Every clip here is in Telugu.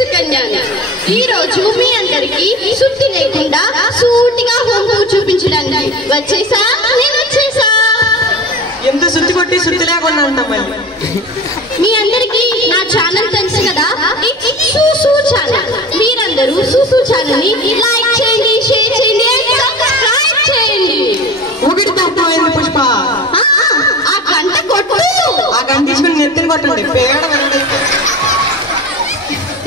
సుకన్యాని. ఈ రోజు మీ అందరికి సుత్తి లేకుండా సూటిగా హోమ్ టూర్ చూపించడానికి వచ్చేసా. నేను వచ్చేసా. ఎంత సుత్తి కొట్టి సుత్తి లేకుండా అంటాం మళ్ళీ. మీ అందరికి నా ఛానల్ తెలుసు కదా, సూసు ఛానల్. మీరందరూ సూసు ఛానల్ ని లైక్ చేయండి, షేర్ చేయండి, సబ్స్క్రైబ్ చేయండి. ఒకటి తక్కువైంది పుష్ప. ఆ గంట కొట్టు. ఆ గంట తీసుకుని నెత్తిని కొట్టండి. పేడ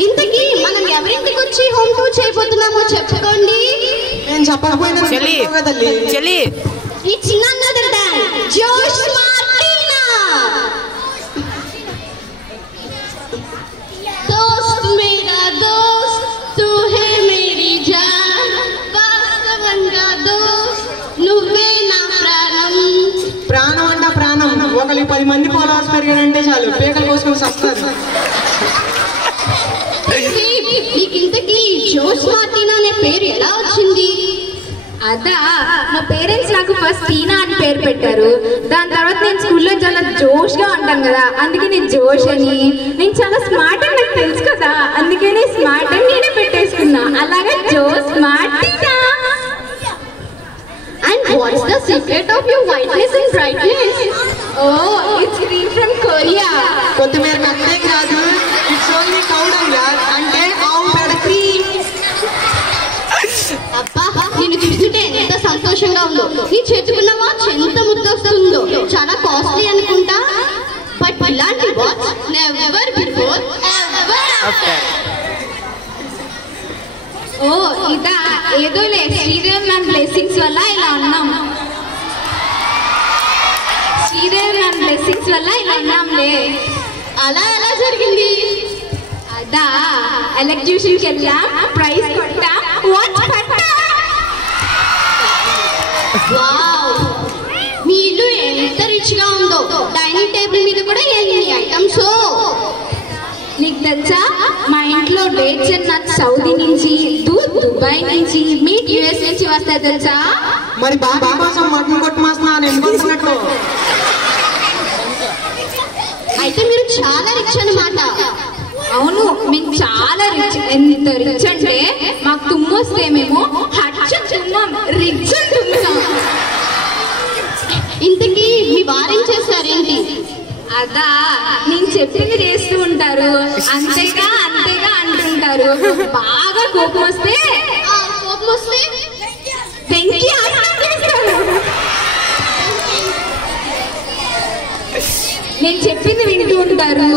ఇంతకీ మనం ఎవరింటికి వచ్చి హోమ్ టూర్ చేయబోతున్నామో చెప్పుకోండి. నేను చెప్పకపోయినా చెల్లి. It's none other than Josh Martina. दोस्त मेरा दोस्त तू है मेरी जान, వాస్తవంగా దోస్త్ నువ్వే నా ప్రాణం. ప్రాణం అంట ప్రాణం. ఒకరికి 10 మంది ఫాలోవర్స్ పెరిగారంటే చాలు, పేకల కోసం వస్తారు. ఇంతకీ జోష్ మార్టినా అనే పేరు ఎలా వచ్చింది? అదా, మా పేరెంట్స్ నాకు ఫస్ట్ టీనా అని పేరు పెట్టారు. దాని తర్వాత నేను స్కూల్లో చాలా జోష్ గా ఉంటాను కదా, అందుకే నేను జోష్ అని. నేను చాలా స్మార్ట్ అని నాకు తెలుసు కదా, అందుకే నేను స్మార్ట్ అని నేనే పెట్టేసుకున్నా. అలాగే జోష్ మార్టినా. And what's the secret of your whiteness and brightness? Oh, it's cream from Korea. కొత్తిమీర కట్టే కాదు, ఇట్స్ ఓన్లీ కౌడంగా, అంటే ఆవు పేడ క్రీమ్. అబ్బా, నేను చూస్తుంటే ఎంత సంతోషంగా ఉందో. నీ చేతుకున్న వాచ్ ఎంత ముద్దొస్తుందో. చాలా కాస్ట్లీ అనుకుంటా, బట్ ఇలాంటి watch never before ever after. ఓ ఇదా, ఏదోలే శ్రీదేవి మ్యామ్ బ్లెస్సింగ్స్ వల్ల ఇలా ఉన్నాం. శ్రీదేవి మ్యామ్ బ్లెస్సింగ్స్ వల్ల ఇలా ఉన్నాంలే. అలా ఎలా జరిగింది? అదా, ఎలక్ట్యూషన్కి వెళ్ళాం, ప్రైజ్ కొట్టా, వాచ్ పట్టా. వావ్, మీ ఇల్లు ఎంత రిచ్ గా ఉందో. డైనింగ్ టేబుల్ మీద కూడా ఎన్ని ఐటమ్స్. నీకు తెలుసా, మా ఇంట్లో డేట్స్ అండ్ నట్స్ సౌదీ నుంచి, దూద్ దుబాయ్ నుంచి, మీట్ యుఎస్ నుంచి వస్తాయి తెలుసా. మరి బాబా కోసం మటన్ కొట్టు మాస్తున్నాను ఎందుకు? అయితే మీరు చాలా రిచ్ అన్నమాట. అవును, మేము చాలా రిచ్. ఎంత రిచ్ అంటే మాకు తుమ్మొస్తే మేము హచ్చ తుమ్మం, రిచ్ తుమ్ముతాం. ఇంతకీ మీ వారేం చేస్తారేంటి? అదా, నేను చెప్పింది చేస్తూ ఉంటారు, అంతేగా అంతేగా అంటుంటారు. బాగా కోపం వస్తే వెంకి ఆసనం చేస్తారు. నేను చెప్పింది వింటూ ఉంటారు,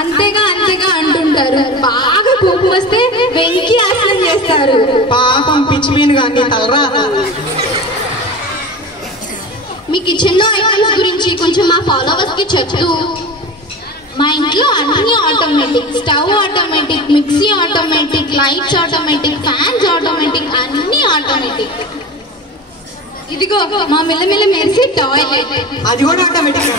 అంతేగా అంతేగా అంటుంటారు. బాగా కోపం వస్తే వెంకి ఆసనం చేస్తారు. పాపం పిచ్చి మీను కానీ తలరా. మీ కిచెన్ లో ఐటమ్స్ గురించి కొంచెం మా ఫాలోవర్స్ కి చెప్తూ. మా ఇంట్లో అన్ని automatic, stove automatic, mixie automatic, lights automatic, fans automatic, అన్ని ఆటోమేటిక్. ఇదిగో మా మిల్లమిల్ల మెరిసే టాయిలెట్, అది కూడా ఆటోమేటిక్.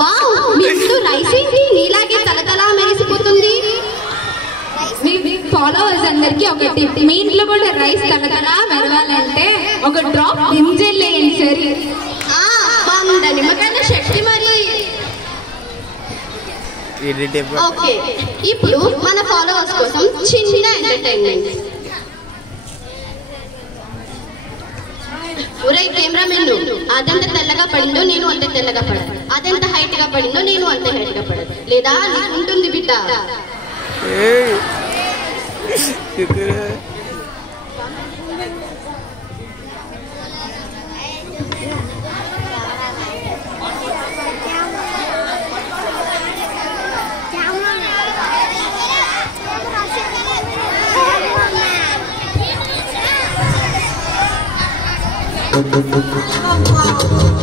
వావ్, మీ ఇంట్లో రైస్ ఏంటి నీలాగే తలతలా మెరిసిపోతుంది? మీ ఫాలోవర్స్ అందరికి ఒక టిప్, మీ ఇంట్లో కూడా రైస్ తలతలా మెరవాలంటే ఒక డ్రాప్ నిమ్జెల్ వేయండి. సరే, 100 నిమ్మకాయల శక్తి. మరి ఓకే, ఇప్పుడు మన ఫాలోవర్స్ కోసం చిన్న ఎంటర్టైన్మెంట్. ఒరే కెమెరామెన్, అదెంత తెల్లగా పడిందో నేను అంత తెల్లగా పడాలి, అదెంత హైట్ గా పడిందో నేను అంత హైట్ గా పడాలి, లేదా నీకు ఉంటుంది బిడ్డ.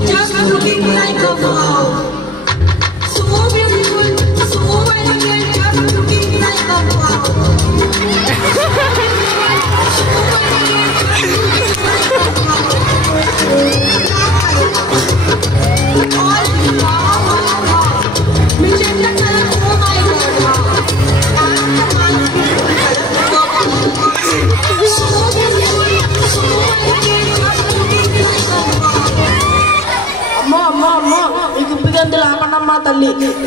Just looking like a wow. So beautiful, so elegant, just looking like a wow.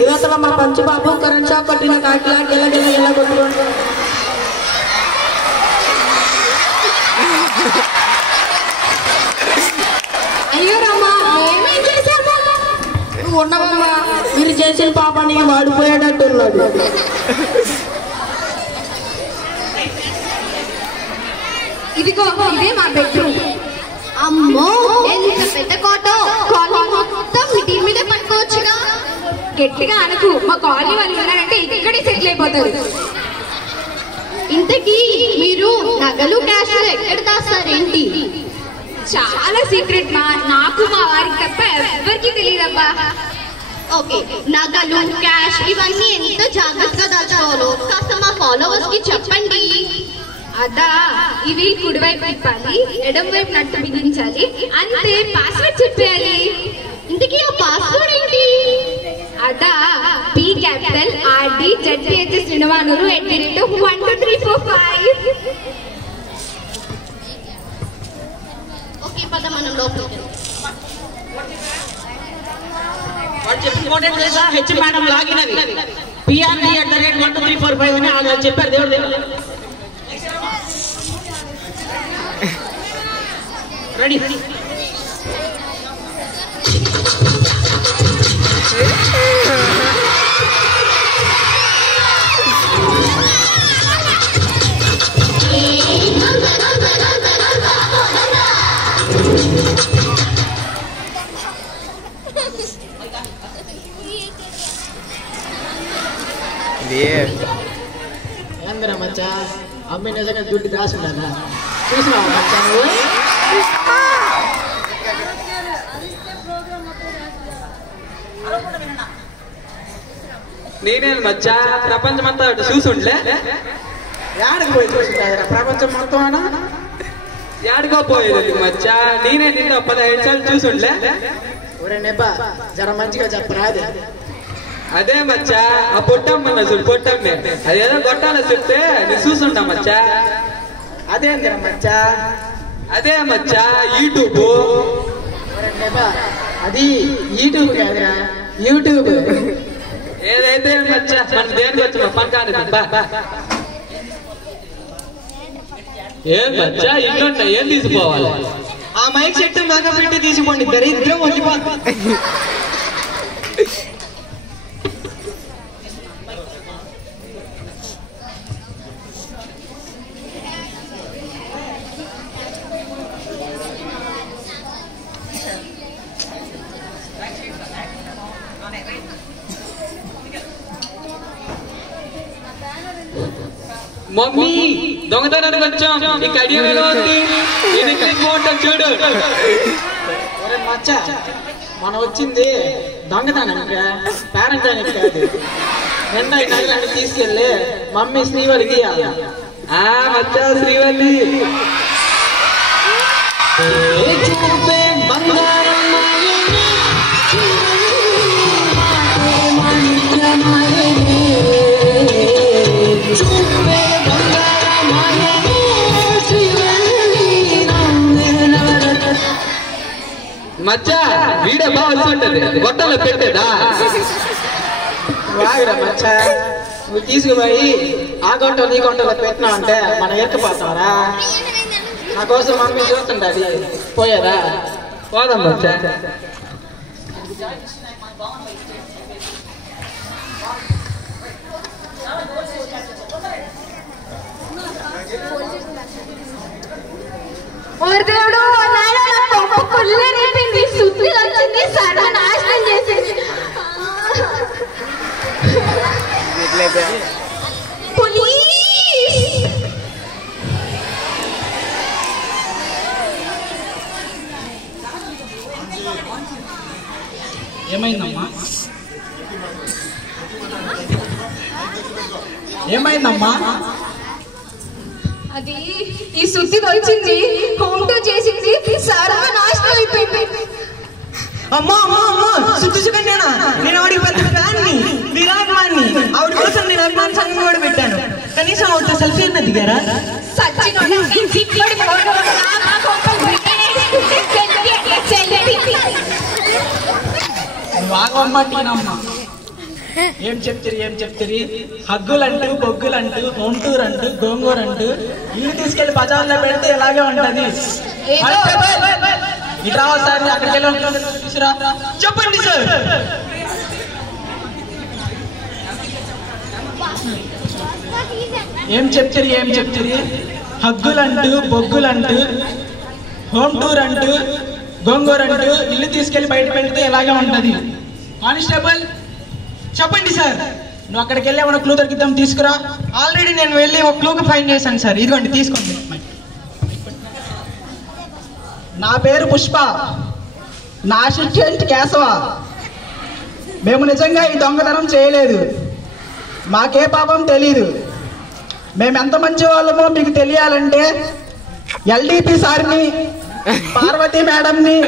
యువతల మా పంచబాబు కరెంట్ షాక్ కొట్టిన కాకిలా గిల్ల గిల్ల గిల్ల కొట్టుకుంటూ అయ్యో రామా మేమేం చేశామా? నువ్వు ఉండవమ్మా, మీరు చేసిన పాపానికి వాడిపోయేటట్టున్నాడు. ఇదిగో ఇదే మా బెడ్రూమ్. అమ్మో ఎంత పెద్ద కోటో, కాలనీ మొత్తం దీని మీద పట్టుకోవచ్చుగా. గట్టిగా అనకు, మా కాలనీ వాళ్ళు ఉన్నారంటే ఇక్కడే సెటిల్ అయిపోతారు. ఇంతకీ మీరు నగలు క్యాష్ ఎక్కడ దాస్తారేంటి? చాలా సీక్రెట్ మా, నాకు మా వారికి తప్ప ఎవరికి తెలియదబ్బా. ఓకే, నగలు క్యాష్ ఇవన్నీ ఎంత జాగ్రత్తగా దాచుకోవాలో కాస్త మా ఫాలోవర్స్ కి చెప్పండి. అదా, ఇవి కుడివైపు తిప్పాలి, ఎడం వైపు నట్టు బిగించాలి, అంతే. పాస్వర్డ్ చెప్పేయాలి. ఇంతకీ ఆ పాస్వర్డ్ ఏంటి? అదా, P capital RD ZPH శ్రీనివానూరు @12345. Okay పద మనం లోపలికి. వాడు చెప్పుకోవడం లేదా హెచ్ మేడం లాగినది PRD@12345 అని వాళ్ళు చెప్పారు. దేవుడు దేవుడు రెడీ. ఏంద్రా మచ్చా, అమ్మాయి నిజంగా దుడ్డు దాసుండదా? చూసినావా మచ్చా నువ్వు? నేనేను మచ్చా, ప్రపంచమంతా చూసుండ్లే. ఏడకి పోయి చూసుకుంటారా ప్రపంచం మొత్తం అనా? ఏడుకో పోయేది మచ్చా, నేనే నిన్న 15 సార్లు చూసుండ్లే. ఒరే నెబ్బా, జర మంచిగా చెప్పరాదే. అదే మచ్చా, ఆ పొట్టమ్మ చూడు, పొట్టమ్మే అదేదో కొట్టాలో చెప్తే నేను చూసుంటా మచ్చా. అదేంద్రా మచ్చా? అదే మచ్చా యూట్యూబ్. ఒరే నెబ్బా, అది యూట్యూబ్ కాదురా, యూట్యూబ్. ఏదైతే మచ్చా, మనం దేనికి వచ్చా పని కాని. ఏం మచ్చా ఇంట్లో ఏం తీసుకోవాలి? ఆ మైక్ సెట్ మేకప్ పెట్టి తీసుకోండి, దరిద్రం వదిలిపోతుంది. మమ్మీ దొంగతనానికి వచ్చాం, ఈ కడియం ఎలా ఉంది? నేను బాగుంటాం చూడు. ఒరే మచ్చా, మనం వచ్చింది దొంగతనానికి, పేరెంటానికి కాదు. నిన్న ఈ నగలాన్ని తీసుకెళ్ళి మమ్మీ శ్రీవల్లికి ఇయ్యాలి. ఆ మచ్చా శ్రీవల్లి చూపే బంగారం మచ్చా వీడే బాగా వస్తుంటది, గొట్టలో పెట్టేదా? వాగిరా మచ్చా, నువ్వు తీసుకుపోయి ఆ గంట నీ గంటలో పెట్టినావు అంటే మనం ఎక్కిపోతారా? నా కోసం మమ్మీ చూస్తుంటది, పోయేదా? పోదాం మచ్చా. దేవుడు నాయనా, నా కొంప కుళ్ళనిపింది, సుత్తి వచ్చింది, సర్వనాశనం చేసింది. పోలీస్! ఏమైందమ్మా? ఏమైందమ్మా? అది ఈ సుత్తి వచ్చింది, హోమ్ టూర్ చేసింది, సర్వనాశనం అయిపోయింది. అమ్మా అమ్మా అమ్మా, సుత్తుచుకన్నేనా? నేను ఆవిడికి పెద్ద ఫ్యాన్ని, విరాట్మాన్ని. ఆవిడ కోసం నేను అభిమాన సంఘం కూడా పెట్టాను. కనీసం ఆవిడతో సెల్ఫీ అన్న దిగారా? సచ్చినోడా, ఈ సిక్కుడి ఫోటోలు నా కొంపలు వినేస్తుంటే సెల్ఫీ. వాగమ్మంటేనమ్మా. ఏం చెప్తారు హగ్గులంటూ బొగ్గులంటూ హోమ్ టూర్ అంటూ గోంగూర అంటూ ఇల్లు తీసుకెళ్లి బజార్లో పెడితే ఎలాగే ఉంటది. ఇట్రా సార్ అక్కడికి వెళ్ళి తీసురా. చెప్పండి సార్. ఏం చెప్తారు హగ్గులంటూ బొగ్గులంటూ హోమ్ టూర్ అంటూ గోంగూర అంటూ ఇల్లు తీసుకెళ్లి బయట పెడితే ఎలాగే ఉంటది. కానిస్టేబుల్ చెప్పండి సార్. నువ్వు అక్కడికి వెళ్ళి ఏమైనా క్లూ దొరికిద్దాం తీసుకురా. ఆల్రెడీ నేను వెళ్ళి ఒక క్లూకి ఫైండ్ చేశాను సార్. ఇదిగోండి తీసుకోండి. నా పేరు పుష్ప, నా అసిస్టెంట్ కేశవ. మేము నిజంగా ఈ దొంగతనం చేయలేదు, మాకే పాపం తెలీదు. మేము ఎంత మంచి వాళ్ళమో మీకు తెలియాలంటే ఎల్డిపి సార్ని, పార్వతి మేడంని,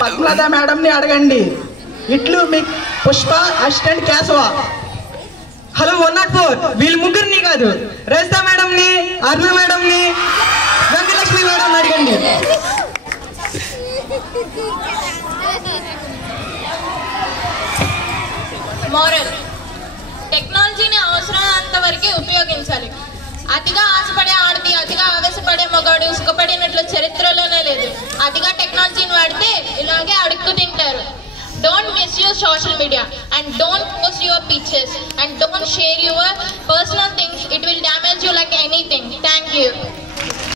పద్మలత మేడంని అడగండి. ఇట్లు మీ పుష్ప, అసిస్టెంట్ కేశవ. హలో 104. వీళ్ళు ముగ్గురిని కాదు, రేస్తా మేడంని, అర్ణ మేడంని, వెంకటలక్ష్మి మేడం అడగండి. మోరల్ టెక్నాలజీని అవసరమైనంత వరకే ఉపయోగించాలి. అతిగా ఆశపడే ఆడది, అతిగా ఆవేశపడే మగాడు సుఖపడినట్లు చరిత్రలోనే లేదు. అతిగా టెక్నాలజీని వాడితే ఇలాగే అడుక్కు తింటారు. Don't misuse social media and don't post your pictures and don't share your personal things. It will damage you like anything. Thank you.